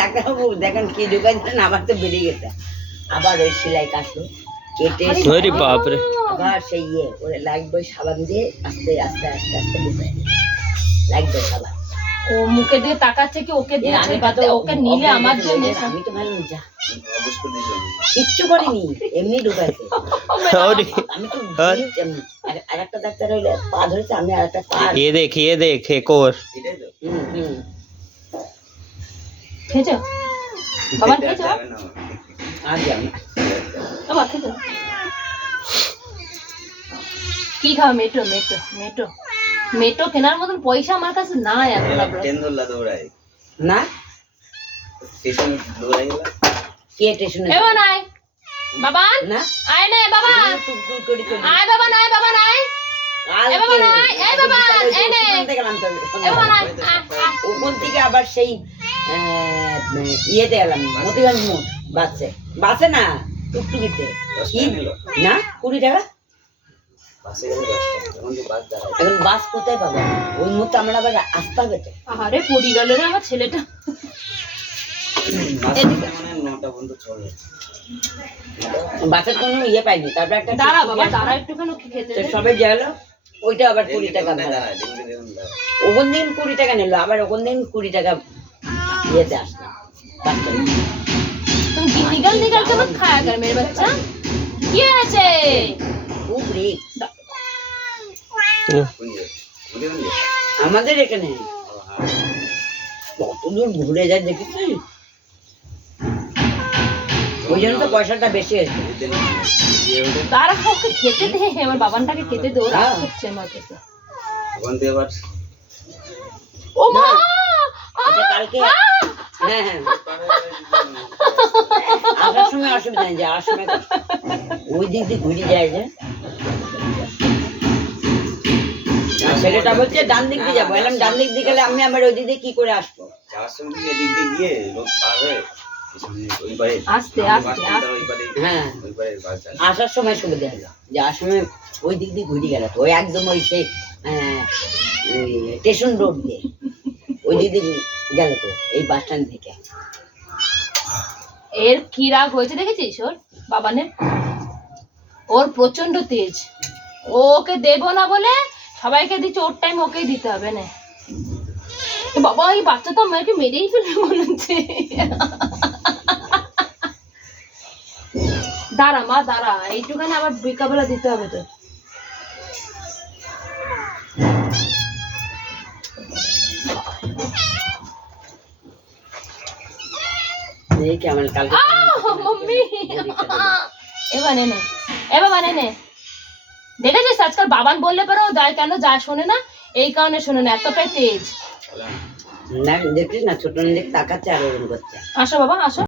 ডাক্তারবাবু দেখেন কি ঢুকাইছেন, আবার তো বেরিয়ে গেছে। আবার ওই সেলাই কাটলো, কেটে আবার সেই ওরে লাগবে সাবান দিয়ে আস্তে আস্তে আস্তে আস্তে ঢুকাই লাগবে সাবান। ও মুখে দিয়ে তাকাচ্ছে কি ওকে দিয়েছে, ওকে নিলে আমার জন্য। আমি তো ভালো যা কিচ্ছু করিনি, এমনি ঢুকাইছে। আমি তো আরেকটা ডাক্তার হইলে পা ধরেছে, আমি আরেকটা পা ये देख एक और খেয়েছো বাবা, খেয়েছো আর যাও না বাবা, খেয়েছো কি খাও? মেট্রো মেট্রো মেট্রো মেট্রো কেনার মতন পয়সা আমার কাছে নাই। না কে স্টেশনে এবার নাই বাবা, না আয় না বাবা, টুকটুক করে চলে আয় বাবা, নাই বাবা, নাই এ বাবা, নাই এ বাবা, এই নে এ বাবা, নাই ওখান থেকে আবার সেই ইয়েতে গেলাম মতিগঞ্জ মোড়, বাসে বাসে না টুকটুকিতে না 20 টাকা। এখন বাস কোথায় পাবো? ওই মুহূর্তে আমরা আবার আসতে হবে তো। আরে পড়ি গেল রে আমার ছেলেটা। বাসের কোনো ইয়ে পাইনি, তারপর একটা দাঁড়া বাবা, দাঁড়া একটুখানি খেতে দে। সবে গেল, ওইটা আবার 20 টাকা ভাড়া। ওখান দিন 20 টাকা নিল, আবার ওখান দিন 20 টাকা ইয়েতে আসলাম। तुम निकल निकल के मत खाया कर मेरे बच्चा। ये আছে খুব রিস্ক আমাদের এখানে, কত দূর ঘুরে যায় দেখেছিস? ওই জন্য তো পয়সাটা বেশি হয়েছে। তারা ওকে খেতে দে, আমার বাবানটাকে খেতে দে, ওরা হচ্ছে আমার কাছে। ও মা, এটা কালকে হ্যাঁ হ্যাঁ আসার সময় অসুবিধা নেই, যাওয়ার সময় ওই দিক দিয়ে ঘুরে যায় যে। ছেলেটা বলছে ডান দিক দিয়ে যাবো, এলাম ডান দিক দিয়ে গেলে আমি আবার ওই দিক দিয়ে কি করে আসবো? আস্তে আস্তে হ্যাঁ আসার সময় সুবিধা হলো, যাওয়ার সময় ওই দিক দিয়ে ঘুরে গেল তো, ওই একদম ওই সেই স্টেশন রোড দিয়ে ওই দিক দিয়ে গেল তো, এই বাস স্ট্যান্ড থেকে। এর কি রাগ হয়েছে দেখেছিস ওর বাবানের? ওর প্রচন্ড তেজ, ওকে দেবো না বলে সবাইকে দিচ্ছে, ওর টাইম ওকেই দিতে হবে না। বাবা এই বাচ্চা তো আমাকে মেরেই ফেলবে মনে হচ্ছে। দাঁড়া মা দাঁড়া, এইটুখানে আবার বিকাবেলা দিতে হবে তো। मम्मी এবার নে এবার মানে নে, দেখেছিস আজকাল বাবান বললে পরে ও যায় কেন, যায় শোনে না, এই কারণে শোনে না, এতটাই তেজ। না দেখিস না ছোট দিক তাকাচ্ছে আর ওরকম করছে। আসো বাবা আসো।